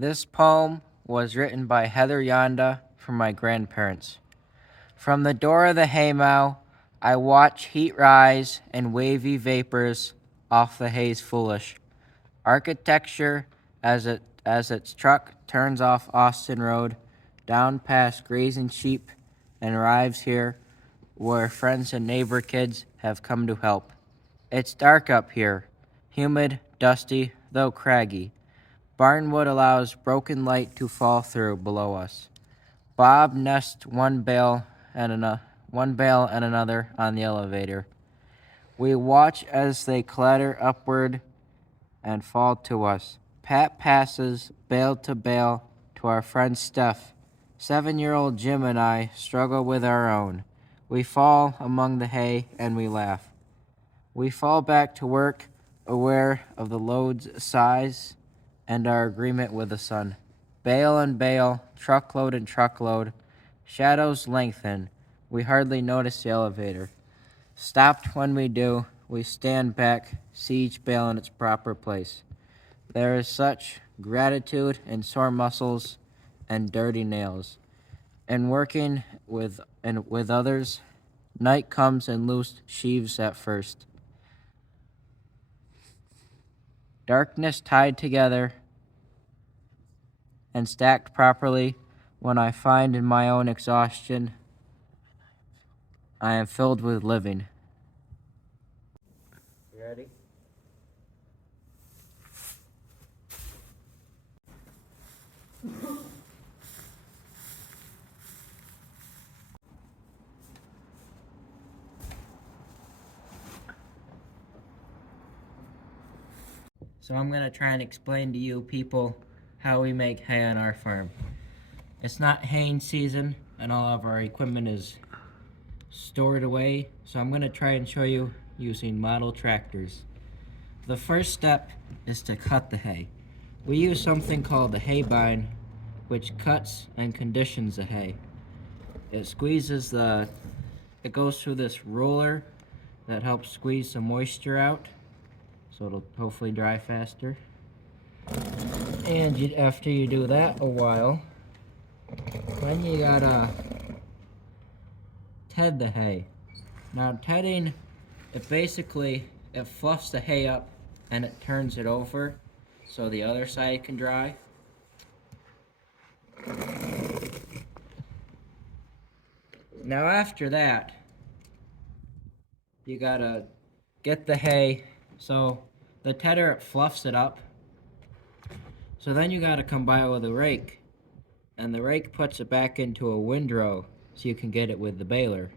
This poem was written by Heather Yonda for my grandparents. From the door of the haymow, I watch heat rise and wavy vapors off the hay's foolish architecture as its truck turns off Austin Road, down past grazing sheep, and arrives here where friends and neighbor kids have come to help. It's dark up here, humid, dusty, though craggy. Barnwood allows broken light to fall through below us. Bob nests one bale and another on the elevator. We watch as they clatter upward and fall to us. Pat passes bale to bale to our friend Steph. 7-year-old Jim and I struggle with our own. We fall among the hay and we laugh. We fall back to work, aware of the load's size and our agreement with the sun. Bale and bale, truckload and truckload, shadows lengthen. We hardly notice the elevator. Stopped when we do, we stand back, see each bale in its proper place. There is such gratitude in sore muscles and dirty nails. And working with others, night comes in loose sheaves at first. Darkness tied together and stacked properly, when I find in my own exhaustion I am filled with living. You ready? So I'm going to try and explain to you people how we make hay on our farm. It's not haying season and all of our equipment is stored away, so I'm going to try and show you using model tractors. The first step is to cut the hay. We use something called the hay bind, which cuts and conditions the hay. It goes through this roller that helps squeeze some moisture out, so it'll hopefully dry faster. And after you do that a while, then you gotta ted the hay. Now tedding, it fluffs the hay up and it turns it over so the other side can dry. Now after that, you gotta get the hay, so the tedder, it fluffs it up. So then you gotta come by with a rake, and the rake puts it back into a windrow so you can get it with the baler.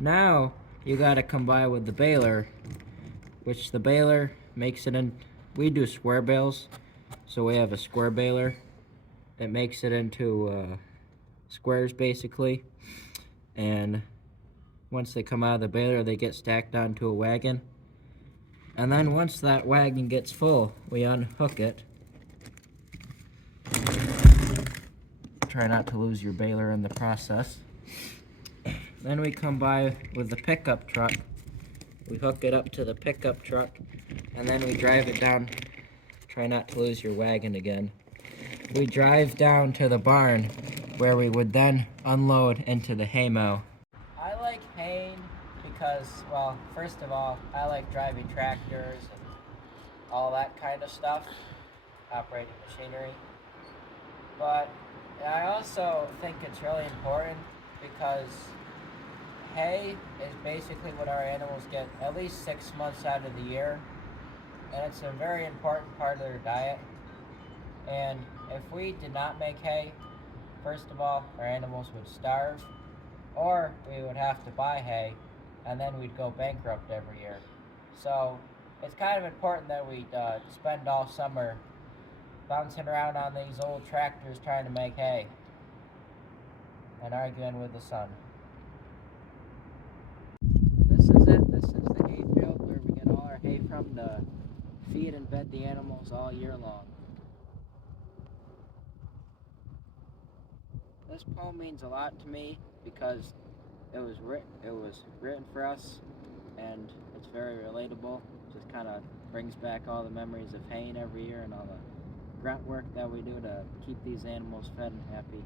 Now you gotta come by with the baler, which the baler makes it in. We do square bales, so we have a square baler. It makes it into squares basically, and once they come out of the baler, they get stacked onto a wagon. And then once that wagon gets full, we unhook it. Try not to lose your baler in the process. Then we come by with the pickup truck. We hook it up to the pickup truck, and then we drive it down. Try not to lose your wagon again. We drive down to the barn, where we would then unload into the haymow. I like haying because, well, first of all, I like driving tractors and all that kind of stuff, operating machinery. But I also think it's really important because hay is basically what our animals get at least 6 months out of the year, and it's a very important part of their diet. And if we did not make hay, first of all, our animals would starve, or we would have to buy hay, and then we'd go bankrupt every year. So it's kind of important that we spend all summer bouncing around on these old tractors trying to make hay and arguing with the sun. This is it. This is the hay field where we get all our hay from to feed and bed the animals all year long. This poem means a lot to me because it was written for us, and it's very relatable. Just kind of brings back all the memories of haying every year and all the grunt work that we do to keep these animals fed and happy.